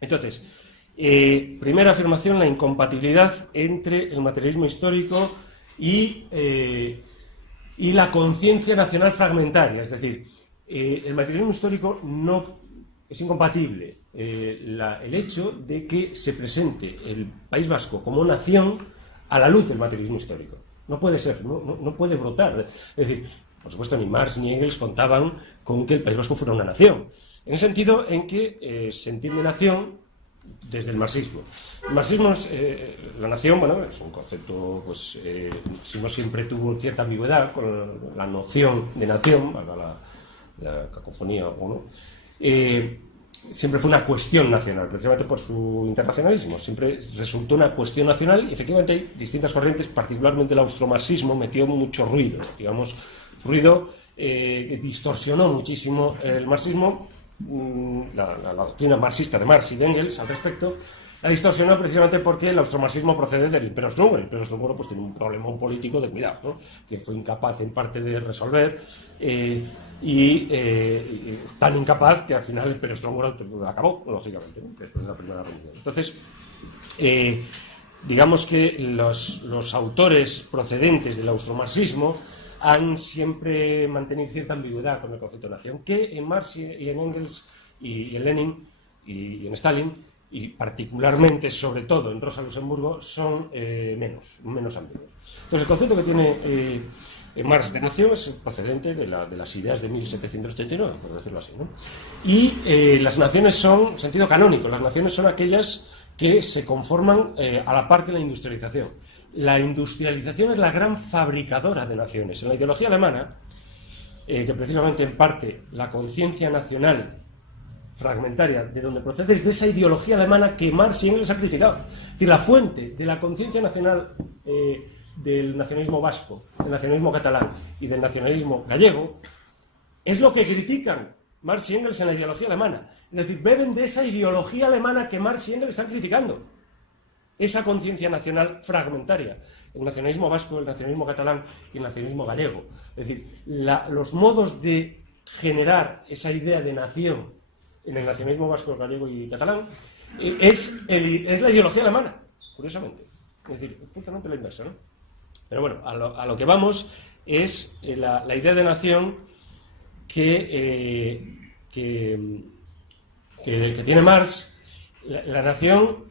Entonces, primera afirmación, la incompatibilidad entre el materialismo histórico y la conciencia nacional fragmentaria. Es decir, el materialismo histórico no es incompatible el hecho de que se presente el País Vasco como nación a la luz del materialismo histórico. No puede ser, no puede brotar. Es decir, por supuesto, ni Marx ni Engels contaban con que el País Vasco fuera una nación. En el sentido en que se entiende nación desde el marxismo. El marxismo es, la nación, bueno, es un concepto, pues, si no siempre tuvo cierta ambigüedad con la noción de nación, la cacofonía, ¿no? Siempre fue una cuestión nacional, precisamente por su internacionalismo. Siempre resultó una cuestión nacional y efectivamente hay distintas corrientes, particularmente el austromarxismo metió mucho ruido, digamos, ruido que distorsionó muchísimo el marxismo. La doctrina marxista de Marx y de Engels al respecto la distorsionó precisamente porque el austromarxismo procede del Imperio Austrohúngaro. El Imperio Austrohúngaro pues tiene un problema político de cuidado, ¿no? Que fue incapaz en parte de resolver tan incapaz que al final el Imperio Austrohúngaro acabó, lógicamente, ¿no? Después de la Primera Guerra Mundial. Entonces, digamos que los autores procedentes del austromarxismo han siempre mantenido cierta ambigüedad con el concepto de nación, que en Marx y en Engels y en Lenin y en Stalin, y particularmente, sobre todo, en Rosa Luxemburgo, son menos ambiguos. Entonces, el concepto que tiene Marx de nación es procedente de las ideas de 1789, por decirlo así, ¿no? Y las naciones son, en sentido canónico, las naciones son aquellas que se conforman a la par que la industrialización. La industrialización es la gran fabricadora de naciones. En la ideología alemana, que precisamente en parte la conciencia nacional fragmentaria, de donde procede es de esa ideología alemana que Marx y Engels han criticado. Es decir, la fuente de la conciencia nacional del nacionalismo vasco, del nacionalismo catalán y del nacionalismo gallego es lo que critican Marx y Engels en la ideología alemana. Es decir, beben de esa ideología alemana que Marx y Engels están criticando. Esa conciencia nacional fragmentaria, el nacionalismo vasco, el nacionalismo catalán y el nacionalismo gallego. Es decir, los modos de generar esa idea de nación en el nacionalismo vasco, gallego y catalán es la ideología alemana, curiosamente. Es decir, justamente la inversa, ¿no? Pero bueno, a lo que vamos es la idea de nación que tiene Marx. La nación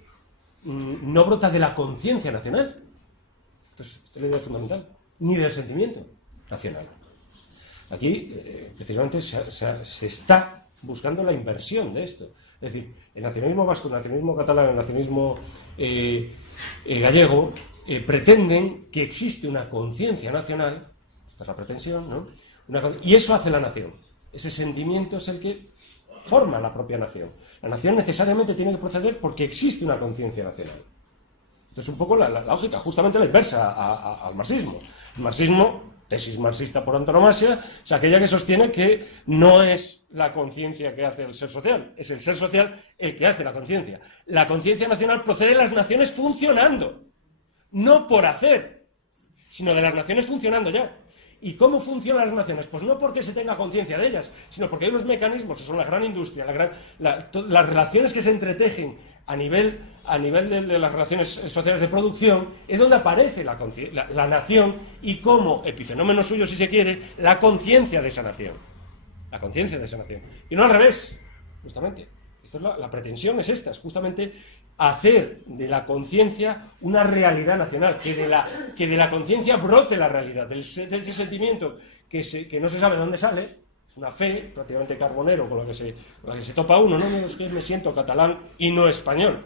no brota de la conciencia nacional. Entonces, esta es la idea fundamental. Ni del sentimiento nacional. Aquí, precisamente, se está buscando la inversión de esto. Es decir, el nacionalismo vasco, el nacionalismo catalán, el nacionalismo gallego pretenden que existe una conciencia nacional, esta es la pretensión, ¿no? Y eso hace la nación. Ese sentimiento es el que forma la propia nación. La nación necesariamente tiene que proceder porque existe una conciencia nacional. Esto es un poco la lógica, justamente la inversa al marxismo. El marxismo, tesis marxista por antonomasia, es aquella que sostiene que no es la conciencia que hace el ser social, es el ser social el que hace la conciencia. La conciencia nacional procede de las naciones funcionando, no por hacer, sino de las naciones funcionando ya. ¿Y cómo funcionan las naciones? Pues no porque se tenga conciencia de ellas, sino porque hay unos mecanismos que son la gran industria, las relaciones que se entretejen a nivel de las relaciones sociales de producción, es donde aparece la nación y como epifenómeno suyo, si se quiere, la conciencia de esa nación. La conciencia de esa nación. Y no al revés, justamente. Esto es la pretensión es esta, es justamente hacer de la conciencia una realidad nacional, que de la conciencia brote la realidad, de ese sentimiento que no se sabe de dónde sale, es una fe prácticamente carbonero con la que se topa uno, no es que me siento catalán y no español.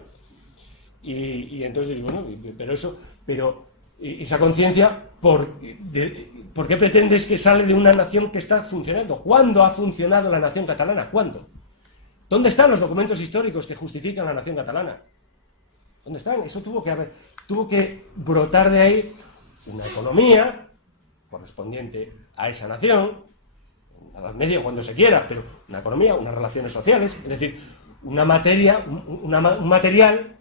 Y entonces digo, bueno, pero esa conciencia, ¿por qué pretendes que sale de una nación que está funcionando? ¿Cuándo ha funcionado la nación catalana? ¿Cuándo? ¿Dónde están los documentos históricos que justifican la nación catalana? ¿Dónde están? Eso tuvo que brotar de ahí una economía correspondiente a esa nación, en la Edad Media cuando se quiera, pero una economía, unas relaciones sociales, es decir, un material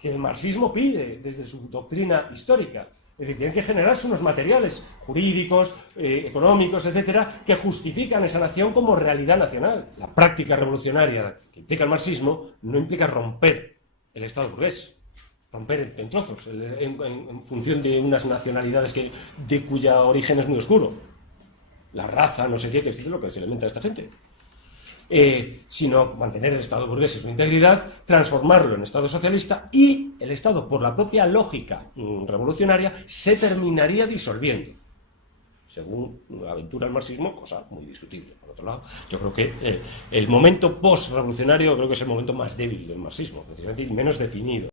que el marxismo pide desde su doctrina histórica. Es decir, tienen que generarse unos materiales jurídicos, económicos, etcétera, que justifican esa nación como realidad nacional. La práctica revolucionaria que implica el marxismo no implica romper el Estado burgués, romper en trozos, en función de unas nacionalidades de cuya origen es muy oscuro. La raza, no sé qué, que es lo que se alimenta a esta gente. Sino mantener el Estado burgués en su integridad, transformarlo en Estado socialista, y el Estado, por la propia lógica revolucionaria, se terminaría disolviendo. Según aventura el marxismo, cosa muy discutible. Por otro lado, yo creo que el momento post-revolucionario creo que es el momento más débil del marxismo, precisamente, y menos definido.